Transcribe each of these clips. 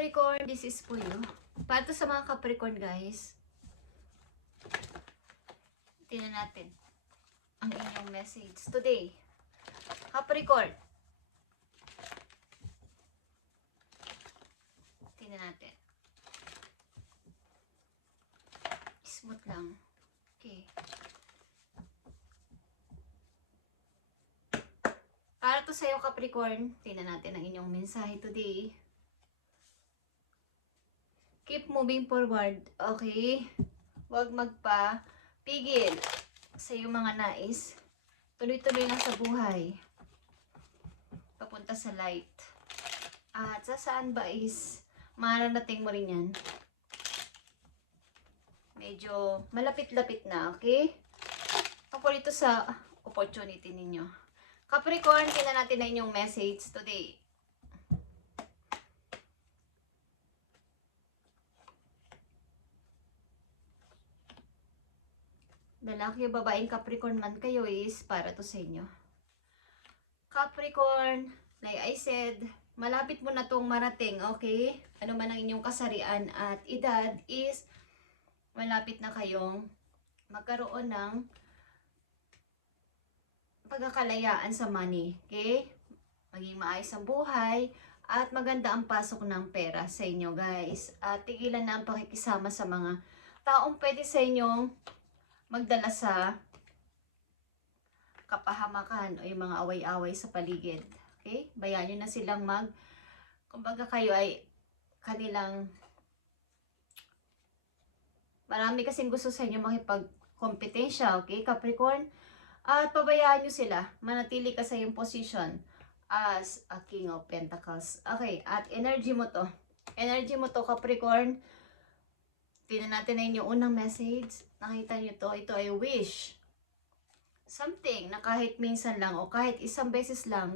Capricorn, this is for you. Para to sa mga Capricorn, guys. Tingnan natin ang inyong message today. Capricorn. Tingnan natin. Smooth lang. Okay. Para to sa'yo, Capricorn. Tingnan natin ang inyong mensahe today. Keep moving forward, okay? Huwag magpa-pigil sa iyong mga nais. Tuloy-tuloy lang sa buhay. Papunta sa light. At sa saan ba is mararating mo rin yan. Medyo malapit-lapit na, okay? Ako dito sa opportunity ninyo. Capricorn, tingnan natin na inyong message today. Lalaki o babaeng Capricorn man kayo is para to sa inyo. Capricorn, like I said, malapit mo na itong marating, okay? Ano man ang inyong kasarian at edad is malapit na kayong magkaroon ng pagkakalayaan sa money, okay? Maging maayos ang buhay at maganda ang pasok ng pera sa inyo, guys. At tigilan na ang pakikisama sa mga taong pwede sa inyong magdala sa kapahamakan o yung mga away-away sa paligid. Okay? Bayaan nyo na silang kumbaga kayo ay kanilang, marami kasing gusto sa inyo makipagkompetensya, okay, Capricorn? At pabayaan nyo sila, manatili ka sa iyong position as a King of Pentacles. Okay, at energy mo to. Energy mo to, Capricorn. Tingnan natin na inyong unang message. Nakita nyo to, ito ay wish. Something na kahit minsan lang o kahit isang beses lang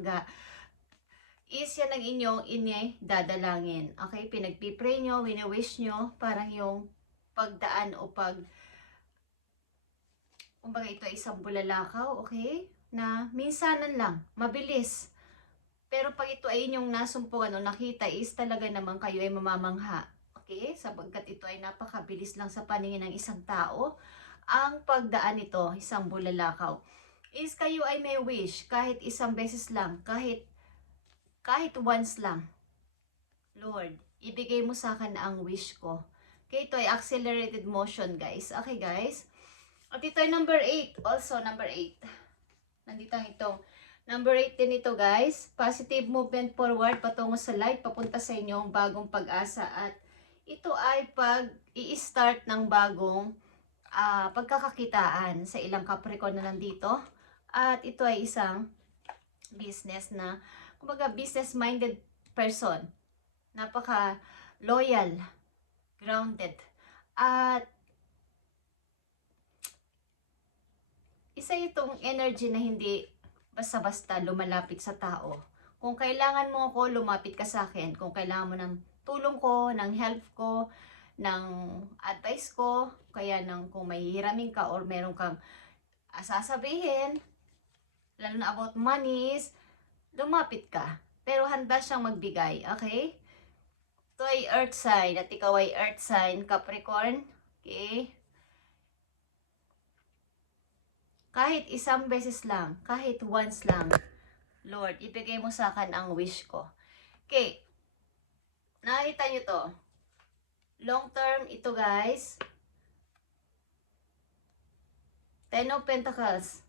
is yan ang inyong dadalangin. Okay, pinagpipray nyo, wini-wish nyo, parang yung pagdaan o kumbaga ito ay isang bulalakaw, okay? Na minsanan lang, mabilis. Pero pag ito ay inyong nasumpungan o nakita is talaga naman kayo ay mamamangha. Okay? Sapagkat ito ay napakabilis lang sa paningin ng isang tao. Ang pagdaan nito, isang bulalakaw, is kayo ay may wish kahit isang beses lang, kahit once lang. Lord, ibigay mo sa akin ang wish ko. Okay, ito ay accelerated motion, guys. Okay, guys? At ito ay number 8. Also, number 8. Nandito ang itong number 8 din ito, guys. Positive movement forward patungo sa light, papunta sa inyong bagong pag-asa. At ito ay i-start ng bagong pagkakakitaan sa ilang Capricorn na nandito. At ito ay isang business na, kumbaga business-minded person. Napaka-loyal, grounded. At isa itong energy na hindi basta-basta lumalapit sa tao. Kung kailangan mo ako, lumapit ka sa akin. Kung kailangan mo ng tulong ko, ng help ko, ng advice ko, kaya kung may hiramin ka or meron kang sasabihin, lalo na about monies, lumapit ka. Pero handa siyang magbigay, okay? Ito ay earth sign at ikaw ay earth sign, Capricorn. Okay? Kahit isang beses lang, kahit once lang, Lord, ibigay mo sa akin ang wish ko. Okay. Nakita nyo to. Long term ito, guys. Ten of Pentacles.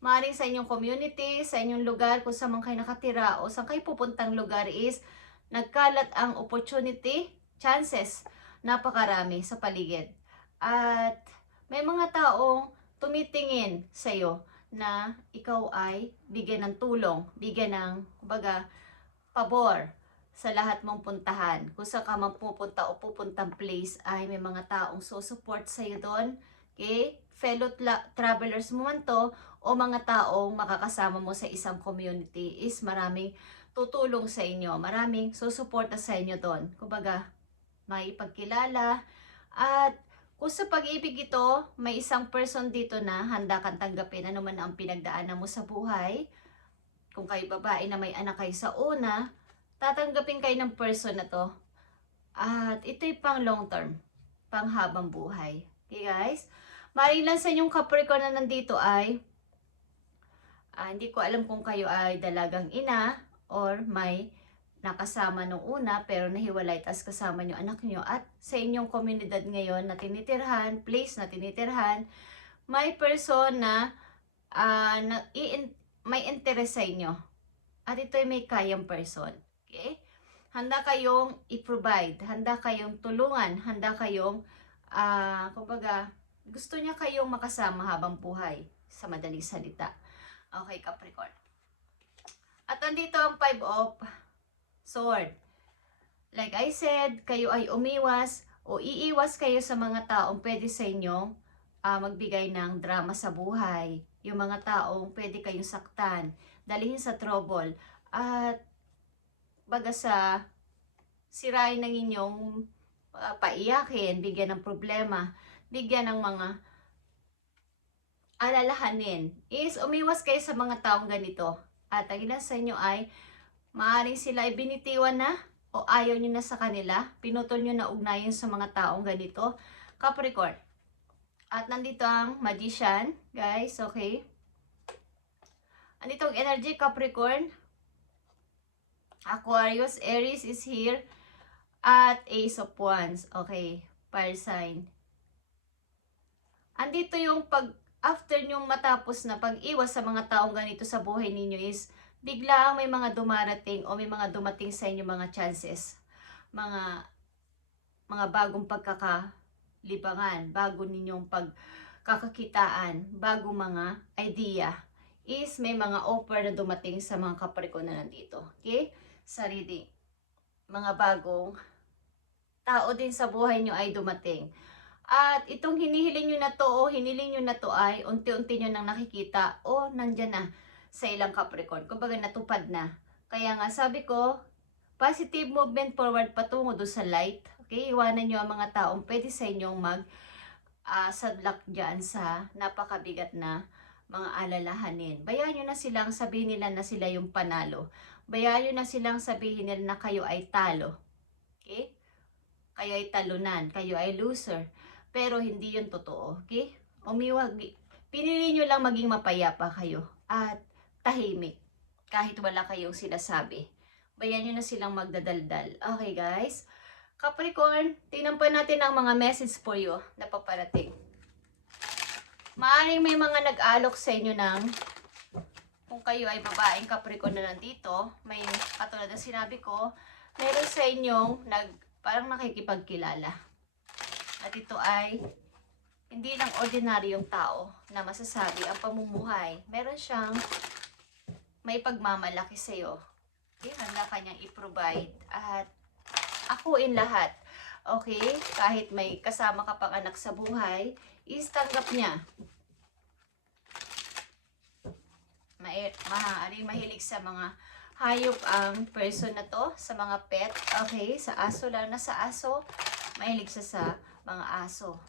Maaaring sa inyong community, sa inyong lugar, kung saan man kayo nakatira o saan kayo pupuntang lugar is nagkalat ang opportunity, chances, napakarami sa paligid. At may mga taong tumitingin sa iyo na ikaw ay bigyan ng tulong, bigyan ng, kumbaga, pabor sa lahat mong puntahan. Kung saan ka man pupunta o pupuntang place ay may mga taong susupport sa iyo doon. Okay? Fellow travelers mo man to o mga taong makakasama mo sa isang community is maraming tutulong sa inyo. Maraming susuporta sa inyo doon. Kumbaga, may pagkilala. At kung sa pag-ibig ito, may isang person dito na handa kang tanggapin ano man ang pinagdaanan mo sa buhay. Kung kayo babae na may anak kayo sa una, tatanggapin kayo ng person na to. At ito'y pang long term, pang habang buhay. Okay guys? Maring lang sa inyong Capricorn na nandito ay, hindi ko alam kung kayo ay dalagang ina or may nakasama nung una pero nahiwalay tas kasama nyo anak nyo, at sa inyong komunidad ngayon na tinitirhan, place na tinitirhan, may person na, may interest sa inyo. At ito'y may kayang person. Okay? Handa kayong i-provide, handa kayong tulungan, handa kayong, kumbaga, gusto niya kayong makasama habang buhay, sa madaling salita. Okay, Capricorn. At andito ang 5 of Sword. Like I said, kayo ay umiwas o iiwas kayo sa mga taong pwede sa inyong magbigay ng drama sa buhay. Yung mga taong pwede kayong saktan, dalhin sa trouble, at baga sa sirain ng inyong paiyakin, bigyan ng problema, bigyan ng mga alalahanin, is umiwas kayo sa mga taong ganito. At ang ilan sa inyo ay maaaring sila ay binitiwan na o ayaw nyo na sa kanila, pinutol nyo na ugnayan sa mga taong ganito, Capricorn. At nandito ang Magician, guys, okay? Andito ang energy, Capricorn. Aquarius, Aries is here. At Ace of Wands, okay, fire sign. Andito yung after nyong matapos na pag-iwas sa mga taong ganito sa buhay ninyo is, biglaang may mga dumarating o may mga dumating sa inyo mga chances. Mga bagong pagkakalibangan, bago ninyong pagkakakitaan, bagong mga idea, is may mga offer na dumating sa mga Capricorn na nandito. Okay? Sa reading. Mga bagong tao din sa buhay nyo ay dumating. At itong hinihiling nyo na to o hiniling nyo na to ay unti-unti nyo nang nakikita o nandyan na sa ilang Capricorn. Kumbaga natupad na. Kaya nga sabi ko, positive movement forward patungo doon sa light. Okay? Iwanan nyo ang mga taong pwede sa inyong sadlak dyan sa napakabigat na mga alalahanin. Bayaan nyo na silang sabihin nila na sila yung panalo. Bayaan nyo na silang sabihin nila na kayo ay talo. Okay? Kayo ay talunan. Kayo ay loser. Pero hindi yun totoo. Okay? Pinili nyo lang maging mapayapa kayo. At tahimik. Kahit wala kayong sinasabi. Bayaan nyo na silang magdadaldal. Okay guys? Capricorn, tingnan pa natin ang mga message for you na paparating. Maaaring may mga nag-alok sa inyo ng, kung kayo ay babaeng Capricorn na nandito, may katulad na sinabi ko, meron sa inyong parang nakikipagkilala. At ito ay hindi lang ordinaryong tao na masasabi ang pamumuhay. Meron siyang may pagmamalaki sa iyo. Okay? Handa kanyang i-provide at akuin lahat. Okay? Kahit may kasama ka pang anak sa buhay, is tanggap niya. Maaaring mahilig sa mga hayop ang person na to, sa mga pet. Okay? Sa aso, lalo na sa aso, mahilig siya sa mga aso.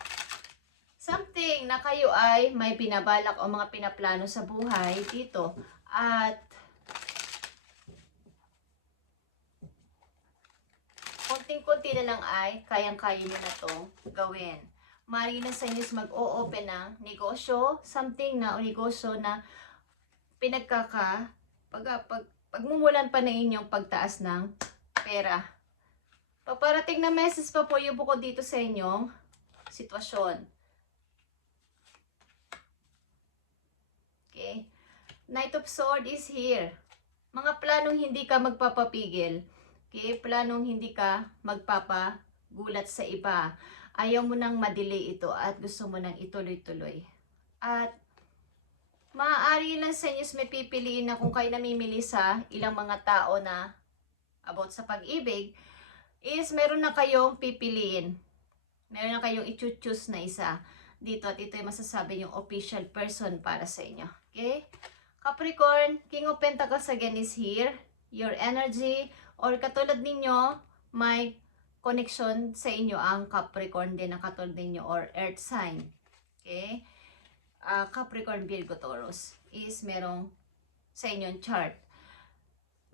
Something na kayo ay may pinabalak o mga pinaplano sa buhay dito. At konting-konti na lang ay kayang-kaya nyo na itong gawin. Maaaring na sa inyo mag-o-open ng negosyo, something na o negosyo na pagmumulan pa na inyong pagtaas ng pera. Paparating na message pa po yung bukod dito sa inyong sitwasyon. Okay? Knight of Swords is here. Mga planong hindi ka magpapapigil. Okay? Planong hindi ka magpapagulat sa iba. Ayaw mo nang madelay ito at gusto mo nang ituloy-tuloy. At maaari lang sa inyo may pipiliin na kung kayo namimili sa ilang mga tao na about sa pag-ibig, is meron na kayong pipiliin. Meron na kayong i-choose na isa dito at ito yung masasabi yung official person para sa inyo. Okay? Capricorn, King of Pentacles again is here. Your energy or katulad ninyo, may connection sa inyo ang Capricorn din na katulad ninyo or earth sign. Okay? Capricorn, Virgo, Taurus is merong sa inyong chart.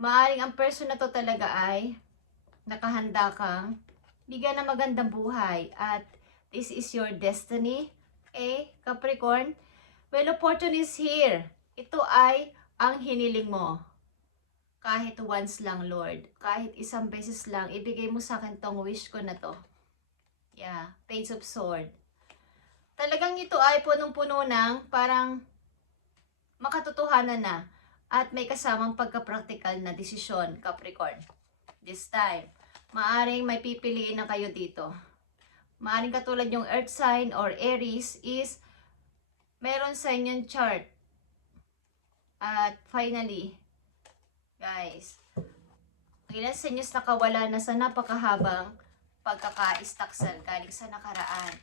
Maaring ang person na to talaga ay nakahanda kang bigyan ng magandang buhay at this is your destiny. Capricorn, well, opportunity is here. Ito ay ang hiniling mo. Kahit once lang, Lord. Kahit isang beses lang, ibigay mo sa akin tong wish ko na to. Yeah, Page of Sword. Talagang ito ay punong-puno ng parang makatotohanan na at may kasamang pagka-practical na desisyon, Capricorn. This time, maaring may pipiliin na kayo dito. Maaring katulad yung Earth sign or Aries is meron sa inyong chart. At finally, guys, ilan sa inyo nakawala na sa napakahabang pagkaka-istaksan galing sa nakaraan.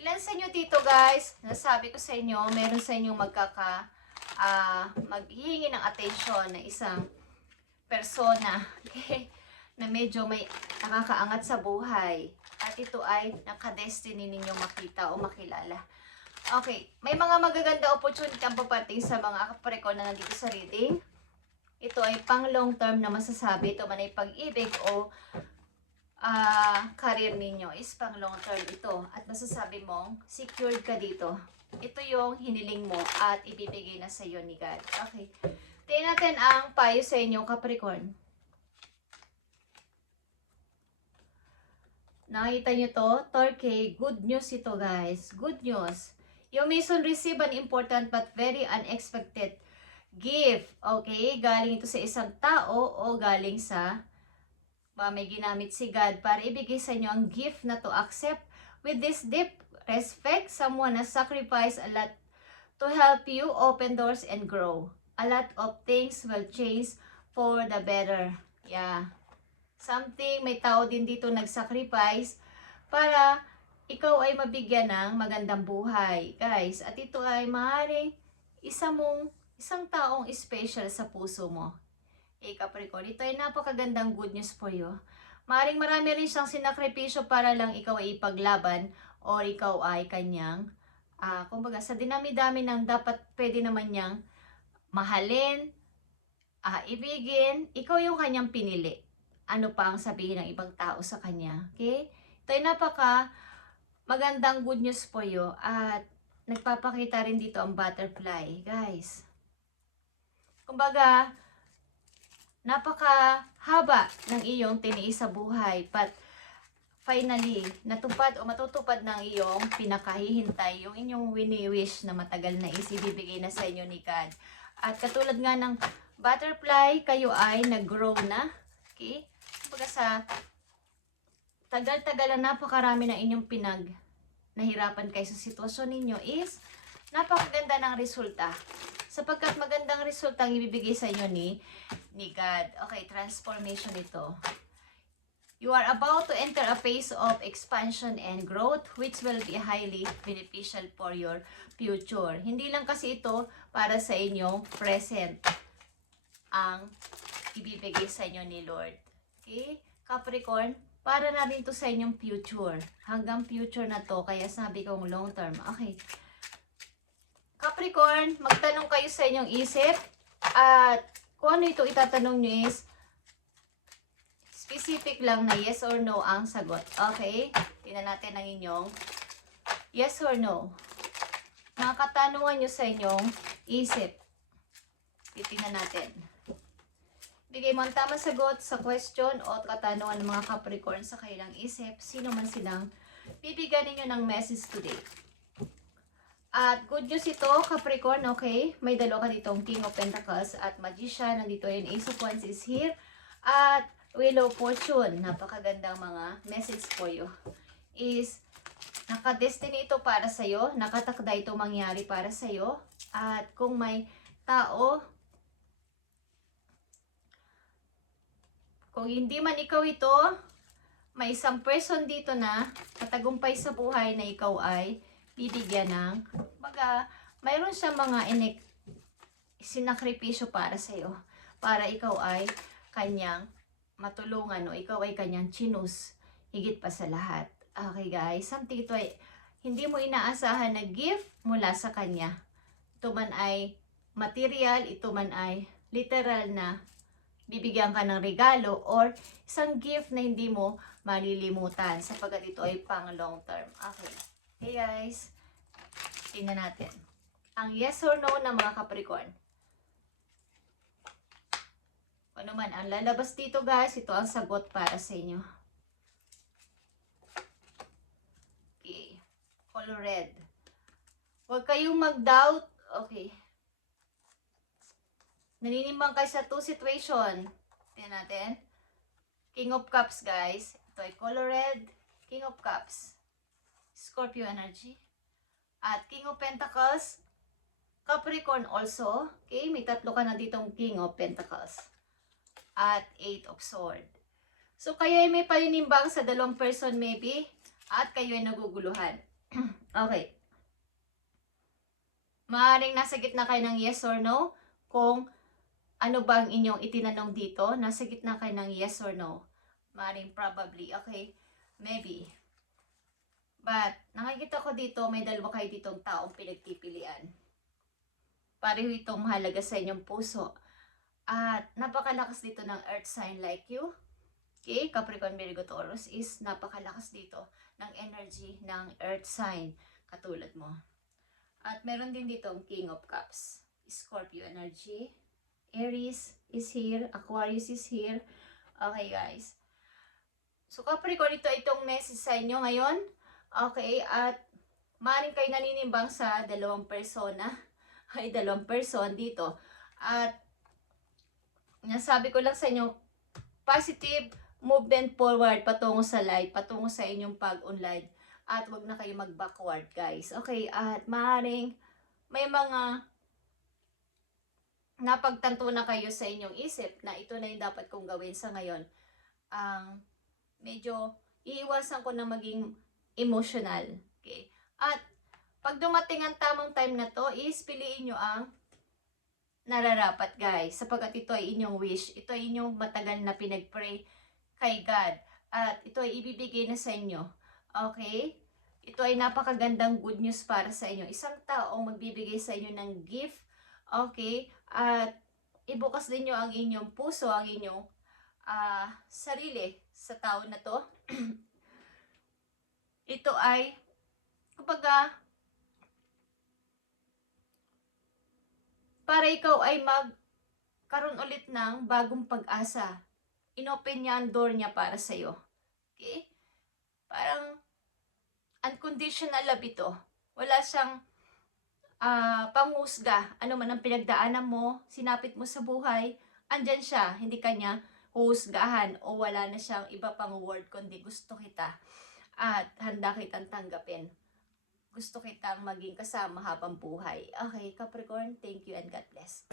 Ilan sa inyo dito, guys, nasabi ko sa inyo, meron sa inyong maghihingi ng attention na isang persona, okay, na medyo may nakakaangat sa buhay. At ito ay nakadestiny ninyong makita o makilala. Okay, may mga magaganda opportunity ang papating sa mga Capricorn na nandito sa reading. Ito ay pang long term na masasabi. Ito man ay pag-ibig o career ninyo is pang long term ito. At masasabi mong secured ka dito. Ito yung hiniling mo at ibibigay na sa iyo ni God. Okay, tingnan natin ang payo sa inyo, Capricorn. Nakita nyo to? Torque, good news ito, guys. Good news. You may soon receive an important but very unexpected gift. Okay? Galing ito sa isang tao o galing sa may ginamit si God para ibigay sa inyo ang gift na to. Accept with this deep respect. Someone has sacrificed a lot to help you open doors and grow. A lot of things will change for the better. Yeah. Something, may tao din dito nag-sacrifice para ikaw ay mabigyan ng magandang buhay, guys. At ito ay maaaring isang taong special sa puso mo. Capricorn, ito ay napakagandang good news for you. Maaaring marami rin siyang sinakripisyo para lang ikaw ay ipaglaban o ikaw ay kanyang, kumbaga sa dinami-dami ng dapat pwede naman niyang mahalin, ibigin, ikaw yung kanyang pinili. Ano pa ang sabihin ng ibang tao sa kanya. Okay? Ito ay napaka magandang good news for you. At nagpapakita rin dito ang butterfly. Guys. Kumbaga, napaka haba ng iyong tiniis sa buhay. But finally, natupad o matutupad ng iyong pinakahihintay. Yung inyong wini-wish na matagal na isibibigay na sa inyo ni God. At katulad nga ng butterfly, kayo ay nag-grow na. Okay? Kumbaga sa tagal-tagal na napakarami na inyong nahirapan kayo sa sitwasyon ninyo is napakaganda ng resulta. Sapagkat magandang resulta ang ibibigay sa inyo ni God. Okay, transformation ito. You are about to enter a phase of expansion and growth which will be highly beneficial for your future. Hindi lang kasi ito para sa inyong present ang ibibigay sa inyo ni Lord. Okay? Capricorn, para na rin to sa inyong future. Hanggang future na to, kaya sabi kong long term. Okay. Capricorn, magtanong kayo sa inyong isip. At kung ano ito itatanong nyo is, specific lang na yes or no ang sagot. Okay? Tingnan natin ang inyong yes or no. Mga katanungan nyo sa inyong isip. Titingnan natin. Bigay mo ang tamang sagot sa question o katanungan ng mga Capricorn sa kailang isip. Sino man silang bibigyan ninyo ng message today. At good news ito, Capricorn, okay? May dalawa ka ditong King of Pentacles at Magician. Nandito yung Ace of Wands is here. At Wheel of Fortune. Napakagandang mga message for you. Is nakadestiny ito para sa'yo. Nakatakda ito mangyari para sa'yo. At kung may tao, kung hindi man ikaw ito, may isang person dito na katagumpay sa buhay na ikaw ay bibigyan ng, mayroon siyang mga sinakripisyo para sa iyo. Para ikaw ay kanyang matulungan o ikaw ay kanyang chinus. Higit pa sa lahat. Okay guys, something ito ay hindi mo inaasahan na gift mula sa kanya. Ito man ay material, ito man ay literal na bibigyan ka ng regalo or isang gift na hindi mo malilimutan sapagkat ito ay pang long term. Okay. Hey guys, tingnan natin. Ang yes or no ng mga Capricorn. Ano man, ang lalabas dito guys, ito ang sagot para sa inyo. Okay. Color red. Huwag kayong mag-doubt. Okay. Naninimbang kayo sa two situation. Tingnan natin. King of Cups guys. Ito ay color red. King of Cups. Scorpio energy. At King of Pentacles. Capricorn also. Okay, may tatlo ka na ditong King of Pentacles. At 8 of Swords. So, kayo ay may paninimbang sa dalawang person maybe. At kayo ay naguguluhan. Okay. Maaaring nasa gitna kayo ng yes or no. Kung ano ba ang inyong itinanong dito. Nasa gitna kayo ng yes or no. Maaaring probably. Okay. Maybe. But, nakikita ko dito, may dalawa kayo ditong taong pinagpipilian. Pareho itong mahalaga sa inyong puso. At napakalakas dito ng earth sign like you. Okay, Capricorn, Virgo, Taurus is napakalakas dito ng energy ng earth sign katulad mo. At meron din dito ang King of Cups. Scorpio energy. Aries is here. Aquarius is here. Okay guys. So Capricorn, ito itong message sa inyo ngayon. Okay, at maaaring kayo naninimbang sa dalawang persona. Ay, dalawang person dito. At nasabi ko lang sa inyo, positive movement forward patungo sa light, patungo sa inyong pag-unlad. At wag na kayo mag-backward, guys. Okay, at maaaring may mga napagtanto na kayo sa inyong isip na ito na yung dapat kong gawin sa ngayon. Medyo iiwasan ko na maging emotional. Okay? At pag dumating ang tamang time na to, is piliin nyo ang nararapat guys. Sapagkat ito ay inyong wish. Ito ay inyong matagal na pinag-pray kay God. At ito ay ibibigay na sa inyo. Okay? Ito ay napakagandang good news para sa inyo. Isang taong magbibigay sa inyo ng gift. Okay? At ibukas din nyo ang inyong puso, ang inyong sarili sa tao na to. Ito ay, kumbaga, para ikaw ay magkaroon ulit ng bagong pag-asa. Inopen niya ang door niya para sa'yo. Okay? Parang unconditional love ito. Wala siyang panghusga. Ano man ang pinagdaanan mo, sinapit mo sa buhay, andyan siya. Hindi kanya huhusgahan o wala na siyang iba pang word kundi gusto kita. At handa kitang tanggapin. Gusto kitang maging kasama habang buhay. Okay, Capricorn, thank you and God bless.